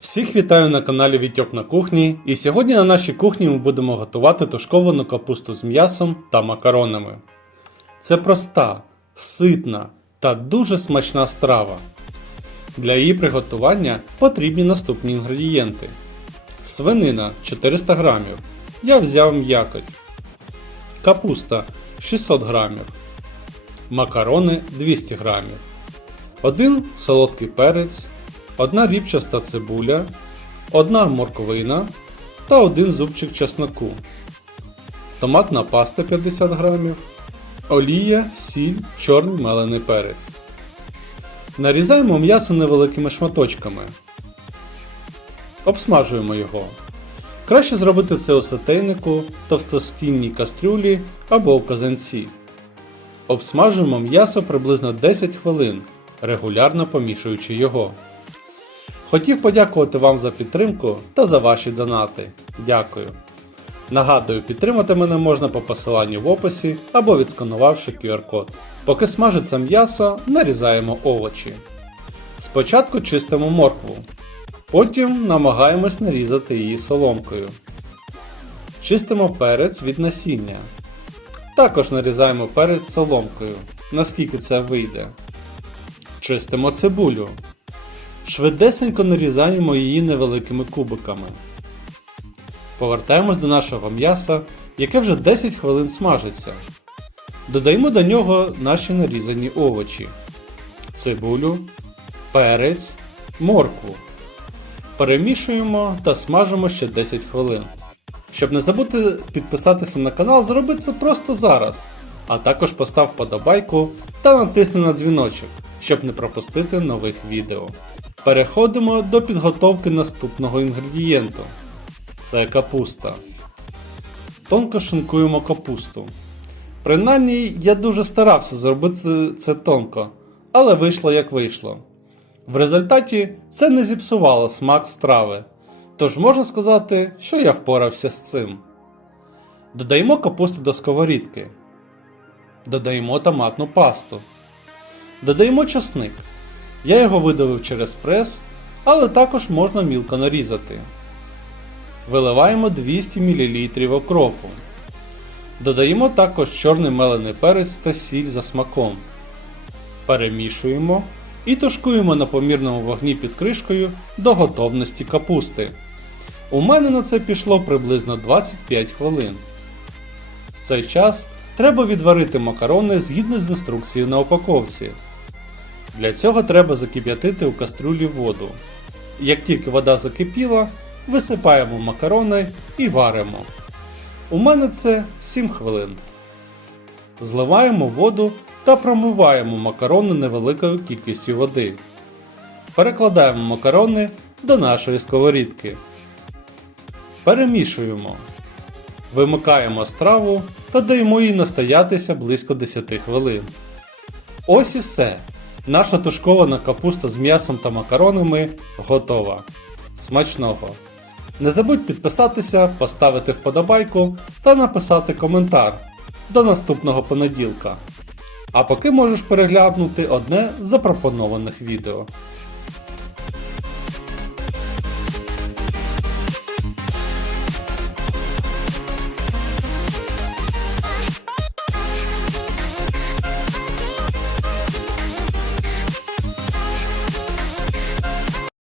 Всіх вітаю на каналі Вітьок на кухні, і сьогодні на нашій кухні ми будемо готувати тушковану капусту з м'ясом та макаронами. Це проста, ситна та дуже смачна страва. Для її приготування потрібні наступні інгредієнти: свинина 400 г. Я взяв м'якоть, капуста 600 г, макарони 200 г, один солодкий перець, одна рібчаста цибуля, одна морквина та один зубчик чесноку, томатна паста 50 г, олія, сіль, чорний мелений перець. Нарізаємо м'ясо невеликими шматочками. Обсмажуємо його. Краще зробити це у сотейнику, товстостінній кастрюлі або у казанці. Обсмажуємо м'ясо приблизно 10 хвилин, регулярно помішуючи його. Хотів подякувати вам за підтримку та за ваші донати. Дякую. Нагадую, підтримати мене можна по посиланню в описі або відсканувавши QR-код. Поки смажиться м'ясо, нарізаємо овочі. Спочатку чистимо моркву, потім намагаємось нарізати її соломкою. Чистимо перець від насіння. Також нарізаємо перець соломкою, наскільки це вийде. Чистимо цибулю. Швидесенько нарізаємо її невеликими кубиками. Повертаємось до нашого м'яса, яке вже 10 хвилин смажиться. Додаємо до нього наші нарізані овочі, цибулю, перець, моркву. Перемішуємо та смажимо ще 10 хвилин. Щоб не забути підписатися на канал, зроби це просто зараз. А також постав подобайку та натисни на дзвіночок, щоб не пропустити нових відео. Переходимо до підготовки наступного інгредієнту. Це капуста. Тонко шинкуємо капусту. Принаймні, я дуже старався зробити це тонко, але вийшло як вийшло. В результаті це не зіпсувало смак страви, тож можна сказати, що я впорався з цим. Додаємо капусту до сковорідки. Додаємо томатну пасту. Додаємо часник. Я його видавив через прес, але також можна мілко нарізати. Виливаємо 200 мл окропу. Додаємо також чорний мелений перець та сіль за смаком. Перемішуємо і тушкуємо на помірному вогні під кришкою до готовності капусти. У мене на це пішло приблизно 25 хвилин. В цей час треба відварити макарони згідно з інструкцією на упаковці. Для цього треба закип'ятити у кастрюлі воду. Як тільки вода закипіла, висипаємо макарони і варимо. У мене це 7 хвилин. Зливаємо воду та промиваємо макарони невеликою кількістю води. Перекладаємо макарони до нашої сковорідки. Перемішуємо. Вимикаємо страву та даємо їй настоятися близько 10 хвилин. Ось і все. Наша тушкована капуста з м'ясом та макаронами готова. Смачного! Не забудь підписатися, поставити вподобайку та написати коментар. До наступного понеділка. А поки можеш переглянути одне з запропонованих відео.